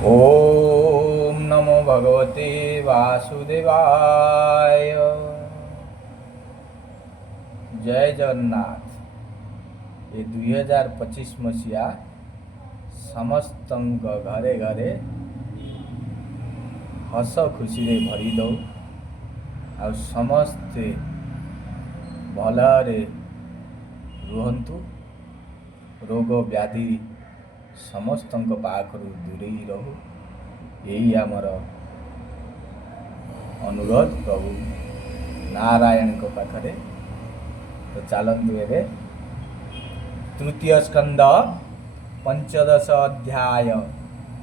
ओम नमो भगवते वासुदेवाय। जय जगन्नाथ। ये 2025 मसीहा समस्त घरे घरे हस खुशी रे भरी दो आ समस्ते भलरे रुहंतु। रोग व्याधि समस्त पाखर दूरे रहू। यही आमर अनुरोध प्रभु नारायण पाखरे। तो चलतु एवं तृतीय स्कंद पंचदश अध्याय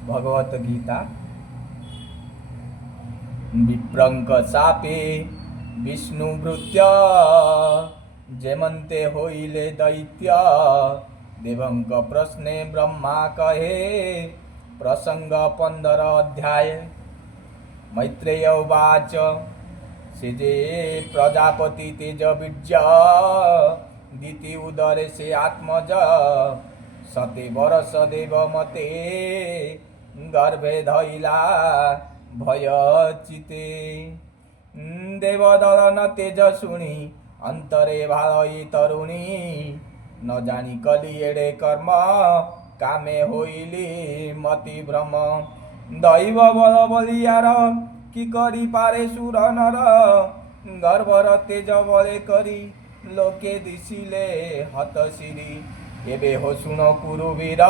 भगवत गीता। विप्रंक चापे विष्णुभृत्य जेमंते होइले दैत्य। देवंक प्रश्ने ब्रह्मा कहे प्रसंग 15 अध्याय। मैत्रेय उवाच सिजे प्रजापति तेज बीर्य दीति उदरे से आत्मज सते वर्ष देव मते गर्भे धैला भय चिते। देवदलन तेज शुणी अंतरे भाई तरुणी न जानी कली एड़े कर्म कामे होइली मति भ्रम। दैव बल बलियार कि करी पारे सुर नर गर्भर तेज बले करी लोके दिशिले हतशिरी। एबे हो शुण कुरुवीर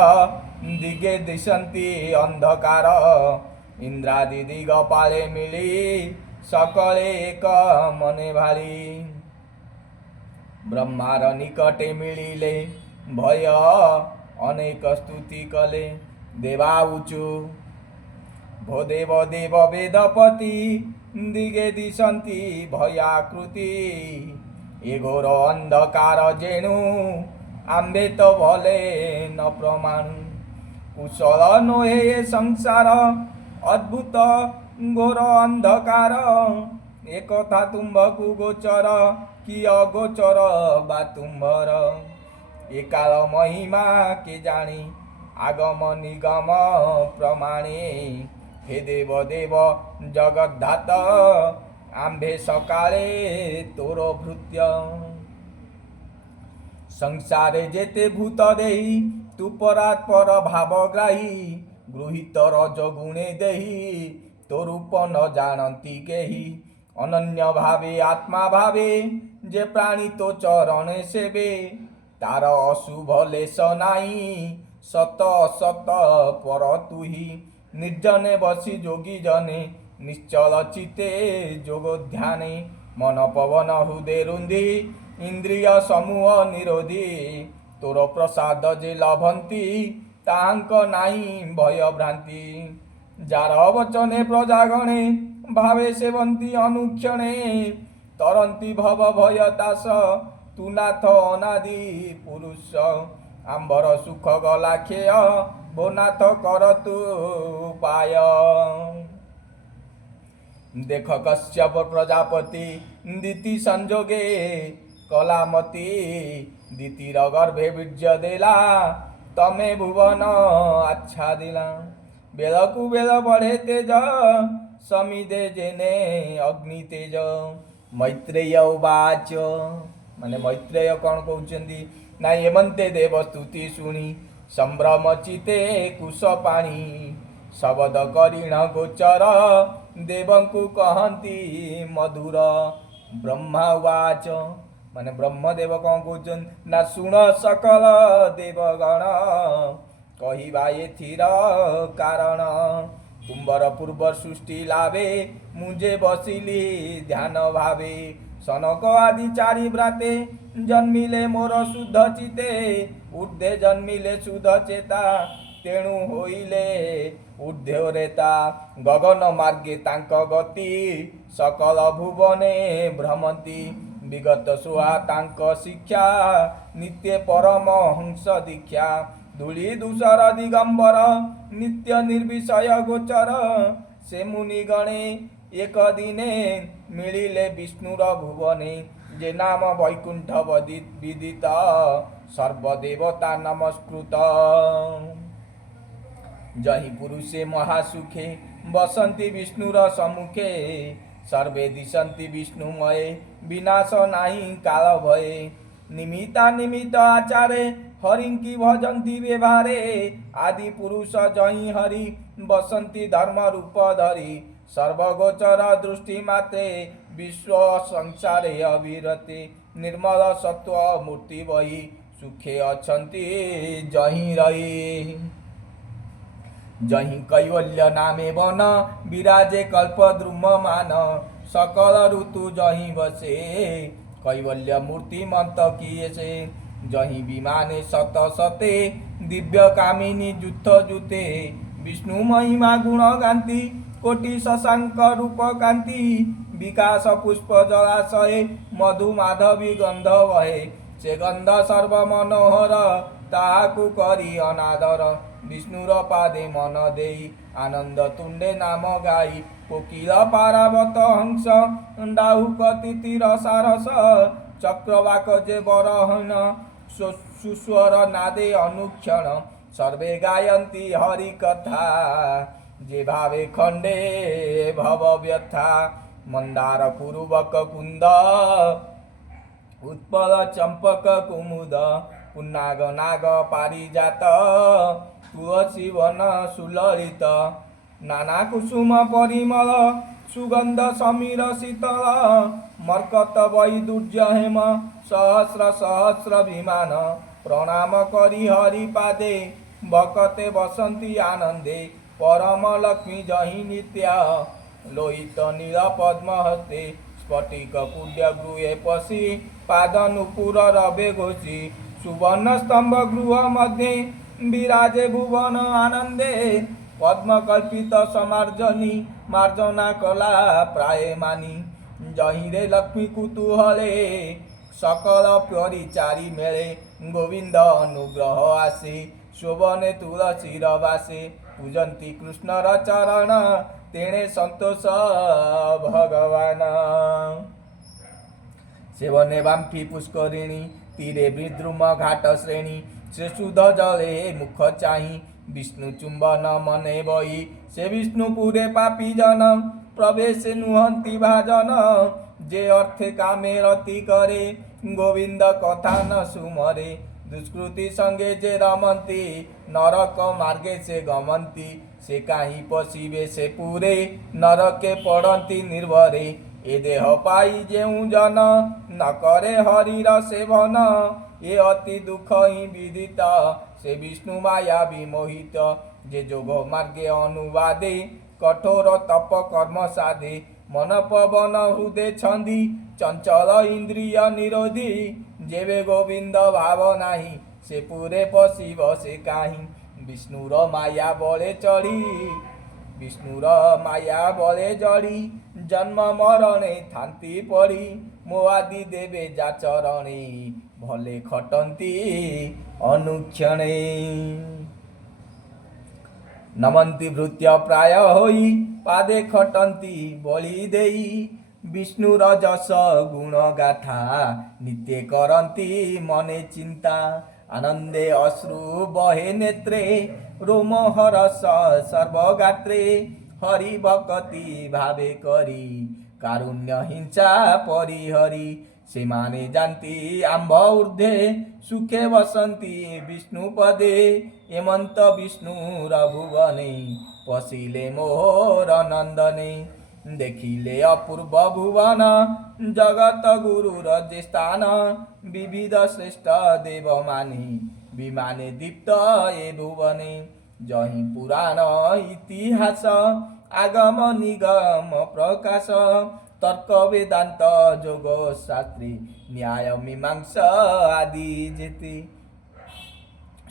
दिगे दिशंती अंधकार इंद्रादि दिगपाले मिली सकले एक मने भाली। ब्रह्मार निकटे मिलिले भय अनेक स्तुति कले देवाउचु भो देव देव वेदपति दिगे दिशंती भयाकृति। ए घोर अंधकार जेणु आंबे तो भले न प्रमाणु। कुशल नोहे ये संसार अद्भुत घोर अंधकार। एक था तुम्भकु गोचर कि अगोचर बा तुम्भर। ए काल महिमा के जानी आगम निगम प्रमाणे। हे देव देव जगद्धात आंबे सकाळे तोर भृत्य। संसारे जेते भूत देही तू परात्पर भावग्राही। गृहीत रजगुणे देही तो रूप न जानती केही। अनन्य भावे आत्मा भावे जे प्राणी तो चरणे सेवे। तार अशुभ लेश नाई सत असत पर तुही। निर्जने बसी जोगी जने निश्चल चिते जोग ध्याने। मन पवन हृदय रुंधी इंद्रिय समूह निरोधी। तोर प्रसाद जे लभंती ताहांक नाही भय भ्रांति। जार वचने प्रजागणे भावे सेवंती अनुक्षणे। तरंती भव भयतास तू नाथ अनादि पुरुष। आंबर सुख गला खेय भो नाथ कर तू उपाय। देख कश्यप प्रजापति दीति संजोगे कलामती। दीतिर गर्भे बीर्य देला तमे भुवन अच्छा दिला। बेलकु बेल बढ़े तेज समिदे जेने अग्नि तेज। मैत्रेय उवाच माने मैत्रेय कौन कहउचंदी ना एमंते देव स्तुति शुणी संभ्रम चिते कुश पाणी। शबद करीण गोचर देवंकु कहंती मधुर। ब्रह्मा उवाच माने ब्रह्मदेव कौन कहउचन ना शुण सकल देवगण कहिबा एथिर कारण। तुम्बर पूर्व सृष्टि लाभे मुझे बसिली ध्यान भावे। सनक आदि चारि भ्राते जन्मिले मोर शुद्ध चिते। ऊर्ध्वे जन्मिले शुद्ध चेता तेणु होइले ऊर्ध्वरेता। गगन मार्गे तांक गति सकल भुवने भ्रमंती। विगत सुहा तांक शिक्षा नित्य परम हंस दीक्षा। धूली दूषर दिगंबर नित्य निर्विषय गोचर। से मुनि गणे एक दिने मिलिले विष्णुर भुवने। जे नाम वैकुंठ विदित सर्वदेवता नमस्कृत। जहि पुरुषे महासुखे बसन्ति विष्णुर सम्मुखे सर्वे दिशन्ति विष्णुमये विनाश नाही काल भये निमित्ता निमित्त आचारे हरिंकी भजन्ति व्यवहारे आदि पुरुष जहि हरि बसन्ति धर्म रूप धरि सर्वगोचर दृष्टि मात्रे विश्व संसारे अविरते निर्मल सत्व मूर्ति वही सुखे अछन्ति जहि रही जहि कैवल्य नामे वन विराजे कल्पद्रुममान सकल ऋतु जहि बसे कैवल्य मूर्ति मंत किए से जहि विमाने सत सते दिव्य कामिनी जुत जुते विष्णु महिमा गुण गांति कोटि शशांक रूप कांति विकास पुष्प जलाशय मधु माधवी गंध वहे से गंध सर्व मनोहर ताहाकु करी अनादर विष्णुर पादे मन देई आनंद तुंडे नाम गाई कोकिल पारावत हंस डाहुक तितिर सारस चक्रवाक जे बरहन सुस्वर नादे अनुक्षण सर्वे गायन्ति हरि कथा जे भावे खंडे भव व्यथा मंदार पुरुवक कुंद उत्पल चंपक कुमुद पुन्नाग नाग पारिजात तुलसी वन सुललित नाना कुसुम परिमल सुगंध समीर शीतल मर्कत वैदुर्य हेम सहस्र सहस्र विमान प्रणाम करी हरि पादे भकते बसंती आनंदे परम लक्ष्मी जहि नित्या लोहित नील पद्म हस्ते स्फटिक कुड्य गृहे पशि पाद नुपुर रवे घोषी सुवर्ण स्तंभ गृह मध्ये विराजे भुवन आनंदे पद्म कल्पित समार्जनी मार्जना कला प्राय मानी जहिरे लक्ष्मी कुतूहले सकल परिचारी मेले गोविंद अनुग्रह आसे शोभने तुलसी रवासे पूजन्ति कृष्णर चरण तेणे संतोष भगवान सेवने वाम्फी पुष्करिणी तीरे विद्रुम घाट श्रेणी से शुद्ध जले मुख चाही विष्णु चुंबन मने बही से विष्णुपुरे पापी जन प्रवेश नुहंती भाजन जे अर्थे कामे रति करे गोविंद कथा न सुमरे दुष्कृति संगे जे रमंती नरक मार्गे से गमंती से काहीं पशिबे से पूरे नरके पड़ती निर्भरे ए देह पाई जेऊ जन न करे हरिर सेवन ए अति दुख ही विदित से विष्णु माया विमोहित जे जोग मार्गे अनुवादे कठोर तप कर्म साधे मन पवन हृदय छंदी चंचल इंद्रिय निरोधी जेवे गोविंद भाव नाही से पूरे पशिब से काहीं विष्णुर माया बले चढ़ी विष्णुर माया बले जड़ी जन्म मरणे थांती पड़ी मोआदि देवे जाचरणे भले खटंती अनुक्षणे नमंती भृत्य प्राय होई पादे खटंती बलि देई विष्णुर जस गुण गाथा नित्य करंती मने चिंता आनंदे अश्रु बहे नेत्रे रोम हरस सर्वगात्रे हरि भक्ति भावे करी कारुण्य हिंसा परिहरी से माने जानती आंब ऊर्धे सुखे वसंती विष्णु पदे एमंत विष्णुर भुवने पशिले मोहर नंदने देखिले अपूर्व भुवन जगत गुरुर जे स्थान विविध श्रेष्ठ देव माने विमाने दीप्त ए भुवने जहि पुराण इतिहास आगम निगम प्रकाश तर्क वेदांत जोग शास्त्री न्याय मीमांसा आदि जेते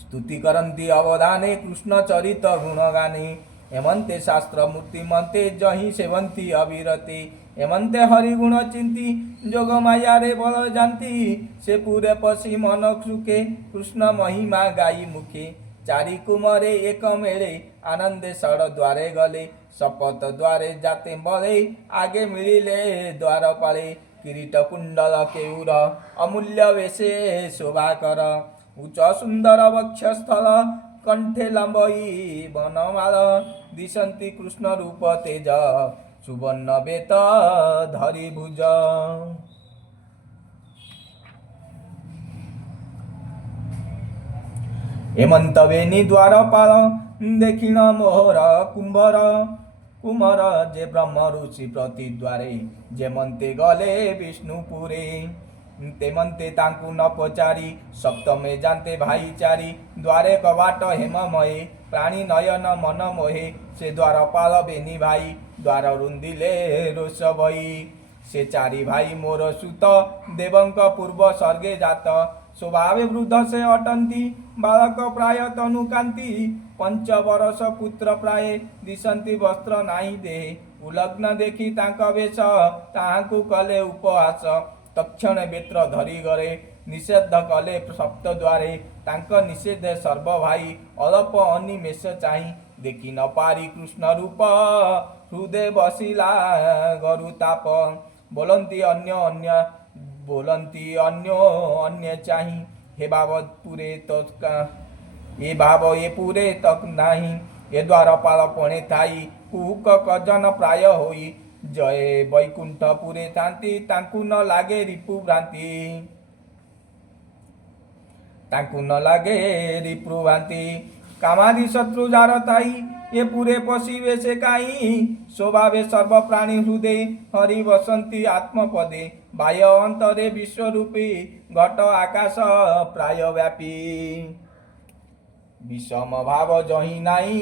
स्तुति करन्ति अवधाने कृष्ण चरित गुणगाने हेमंते शास्त्र मूर्तिमंते जहि सेवंती अविरते हेमंते हरिगुण चिंती जोग माया रे बल जानती से पूरे पशि मन सुखे कृष्ण महिमा गाई मुखे चारि कुमरे एक मेले आनंदे षड द्वारे गले शपथ द्वारे जाते बले आगे मिलिले द्वार पाले किरीट कुंडल केऊर अमूल्य वेशे शोभा कर उच्च सुंदर वक्षस्थल कंठे लंबई बनमाल दिशन्ति कृष्ण रूप तेज सुवर्ण बेत धरि भुज। हेमंत बेनी द्वारपाल देखिन मोहर कुंभर कुमर जे ब्रह्म ऋषि प्रतिद्वारे जेमंते गले विष्णुपुरे तेमंते तांकु न पचारी सप्तमे जानते भाईचारी द्वारे कबाट हेममये प्राणी नयन मन मोहे से द्वारपाल बेनी भाई द्वार रुंदिले रोष भई से चारि भाई मोर सुत देवंक पूर्व स्वर्गे जात स्वभावे वृद्ध से अटंती बालक प्राय तनुकांति पंच बरस पुत्र प्राय दिशंति वस्त्र नाही देहे उलग्न देखि तांक वेश ताहाकु कले उपहास तक्षण बेत्र धरी गरे निषेध कले सप्त द्वारे तांक निषेध सर्व भाई अलप अनिमेष चाही देखि न पारी कृष्ण रूप हृदय बसिला गरु ताप बोलंती अन्य अन्य चाही हे बाबत पूरे तक ये भाव ये पूरे तक नाही ये द्वारपाल पणे थाई कुहुक कजन प्राय होई जय वैकुंठ पूरे थांती तांकु न लागे रिपु भ्रांति तांकु न लागे रिपु भ्रांति कामादि शत्रु जार थाई ये पूरे पशिवे से काई स्वभावे सर्व प्राणी हृदय हरि वसंती आत्मपदे बाह्य अंतरे विश्वरूपी घट आकाश प्राय व्यापी विषम भाव जही नाई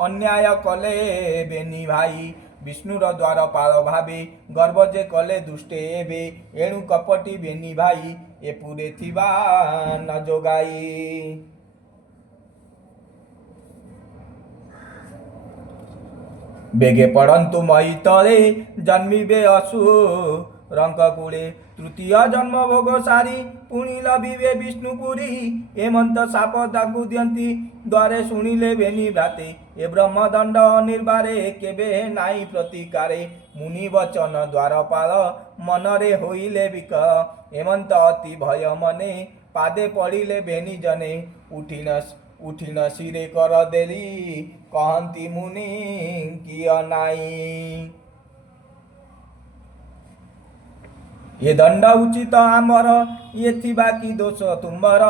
अन्याय कले बेनी भाई विष्णुर द्वारपाल भावे गर्व जे कले दुष्टे एबे एणु कपटी बेनी भाई ए पूरे थिबा न जोगाई। बेगे पड़ंतु मई तले जन्मिबे असुरंक कूले तृतीय जन्म भोग सारी पुणी लभिबे विष्णुपुरी हेमंत साप ताकु दियंती द्वारे शुणिले बेनी भ्राते ए ब्रह्मदंड अनिर्बारे केबे नाई प्रतिकारे मुनि वचन द्वारपाल मनरे होइले विकल हेमंत अति भय मने पादे पड़िले बेनी जने उठिन सिरे कर देली कहंती मुनि किय नाई ये दंड उचित आमर ये थिबा कि दोष तुम्बर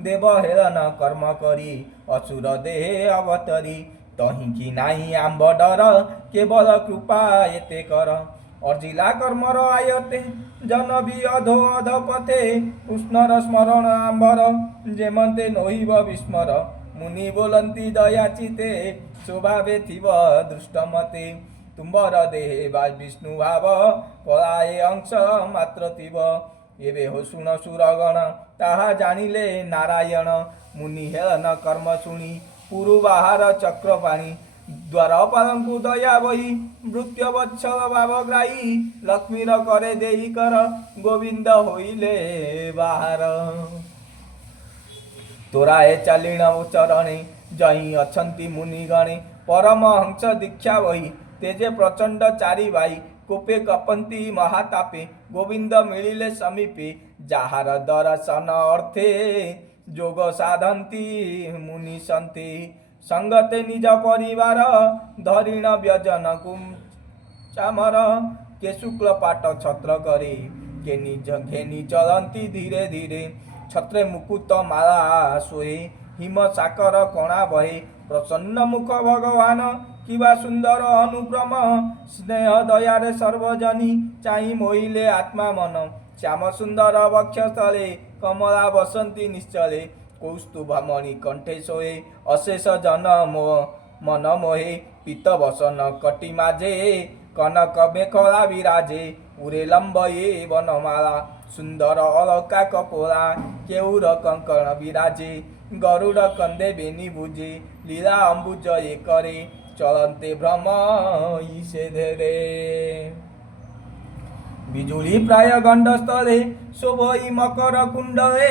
देव हेलन कर्म करी असुर देहे अवतरी तही कि नाही आंब डर केवल कृपा एते कर अर्जिला कर्मर आयते जन भी अधो अधपथे कृष्णर स्मरण आंबर जेमंते नोहिब विस्मर मुनि बोलंती दयाचिते स्वभावे थिब दृष्टमते तुम्बर देहे बा विष्णु भाव कलाए अंश मात्र थिब एबे हो शुण सुरगण ताहा जानिले नारायण मुनि हेलन कर्म शुणी पुरु बाहार चक्र पाणी द्वारपालंकु दया बही मृत्य वत्सल भावग्राही लक्ष्मीर करे देई कर गोविंद होइले बाहार तोराए चालीण चरणे जही अछंती मुनिगणे परम हंस दीक्षा वही तेजे प्रचंड चारि भाई कोपे कपंती महातापे गोविंद मिलिले समीपे जाहार दर्शन अर्थे जोग साधंती मुनि संते संगते निज परिवार धरिण व्यजन कुम चामर के शुक्ल पाट छत्र करे के निज घेनी चलंती धीरे धीरे छत्रे मुकुट माला सोहे हिम साकर कणा बहे प्रसन्न मुख भगवान किबा सुंदर अनुप्रम स्नेह दयारे सर्वजनी चाहि मोहिले आत्मा मन श्याम सुंदर वक्षस्थले कमला बसंती निश्चले कौस्तुभमणि कंठे सोहे अशेष जन मन मोहे पीत बसन कटी माझे कनक मेखला विराजे उरे लंबये वनमाला सुंदर अलका कपोला केउर कंकण विराजे गरुड़ कंदे बेनी भुजे लीला अंबुज ये करे चलंते भ्रम ईसे धेरे बिजुली प्राय गंडस्थले शोभई मकर कुंडले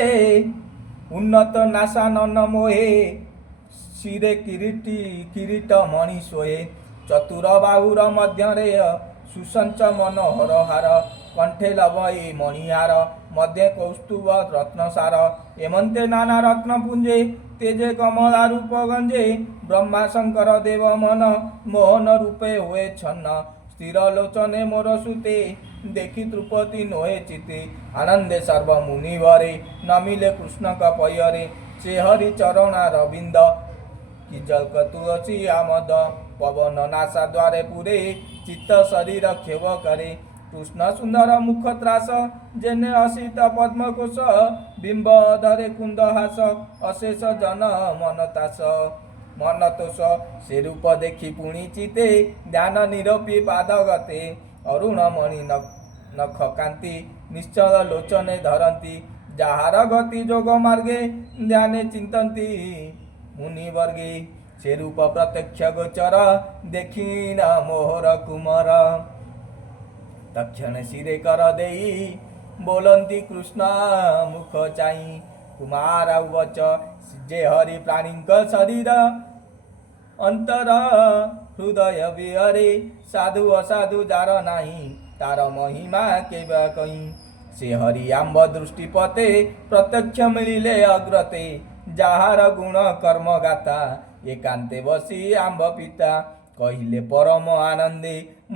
उन्नत नासानन मोहे शिरे किरीट मणि सोहे चतुर बाहुर मध्यरे सुसंच मनोहर हार कंठे लभई मणिहार मध्य कौस्तुभ रत्नसार एमंते नाना रत्न पुंजे तेजे कमला रूप गंजे ब्रह्मा शंकर देव मन मोहन रूपे हुए छन्न स्थिर लोचने मोर सुते देखी द्रुपति नोहे चिते आनंदे सर्व मुनिवरे नमिले कृष्ण का पयरे से हरि चरणा रविंद कि जल तुलसी आमद पवन नासा द्वारे पुरे चित्त शरीर खेव करे कृष्ण सुंदर मुख त्रास जेने असित पद्मकोश बिंब धरे कुंद हास अशेष जन मनतास मनतोष से रूप देखी पुणी चिते ध्यान निरपी पाद गते अरुणमणि नख कांति निश्चल लोचने धरती जहार गति जोग मार्गे ध्याने चिंतन्ति मुनि वर्गे से रूप प्रत्यक्ष गोचर देखी न मोहर कुमार तक्षण सिरे कर देई बोलंती कृष्ण मुख चाई कुमार उवच जे हरि प्राणीक शरीर अंतर हृदय विहरे साधु असाधु जार नाही तार महिमा केबा कहीं से हरि आंब दृष्टिपते प्रत्यक्ष मिलिले अग्रते जाहार गुण कर्म गाता एकांते बसी आंब पिता कहिले परम आनंदे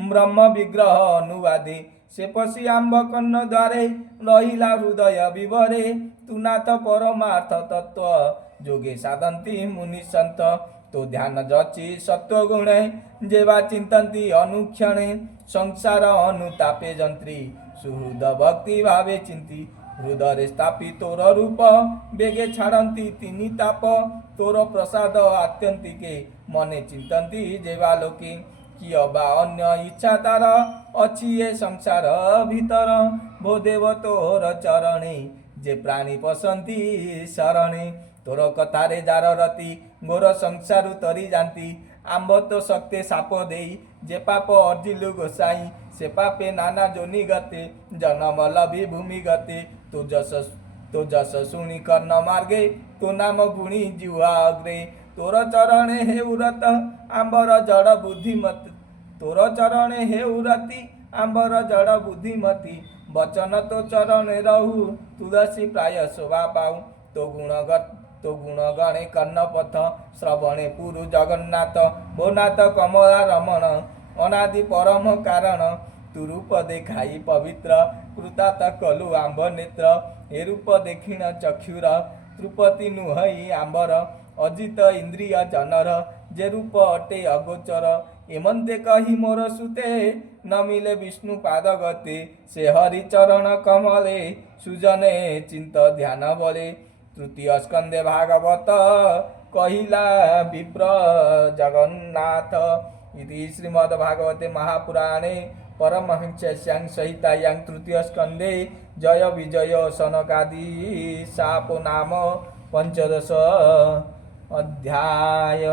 ब्रह्म विग्रह अनुवादे से पशी आंब कन्न द्वारे रहिला हृदय विवरे तुनाथ परमार्थ तत्व जोगे साधंती मुनि संत तो ध्यान रचि सत्व गुणे जेवा चिंतन्ति अनुक्षणे संसार अनुतापे जंत्री सुहृद भक्ति भावे चिंती हृदय स्थापित तोर रूप बेगे छाड़ती तिनि ताप तोर प्रसाद आत्यंतिके मने चिंतन्ति जेवा लोके कि अबा अन्य इच्छा तार अछि ये संसार भीतर भो देव तोर चरणे जे प्राणी पसंती शरणे तोर कथारे जार रति गोर संसार तरी जाती आंब तो शक्ति साप देई जे पाप अर्जिलु गोसाई से पापे नाना जोनि गते जन्म लभी भूमि गते तो जस सुनी कर्ण मार्गे तो नाम गुणी जीवा अग्रे तोर चरणे हे उरत आंबर जड़ बुद्धिमती तोर चरणे हे उरती आंबर जड़ बुद्धिमती वचन तो चरणे रहु तुलसी प्राय शोभा पाऊ तो गुण गणे कर्णपथ श्रवणे पुरु जगन्नाथ भोनाथ कमला रमण अनादि परम कारण तु रूप देखाई पवित्र कृतात कलु आंब नेत्र हे रूप देखिण चक्षुर त्रुपति नुहई आंबर अजित इंद्रिय जनर जे रूप अटे अगोचर एमंते कही मोर सुते न मिले विष्णु पाद गते से हरि चरण कमले सुजने चिंत ध्यान बले तृतीय स्कंदे भागवत कहिला विप्र जगन्नाथ इति श्रीमद्भागवते महापुराणे परमहंस्यां संहितायां तृतीय स्कंदे जय विजय सनकादि शाप नाम 15 अध्याय।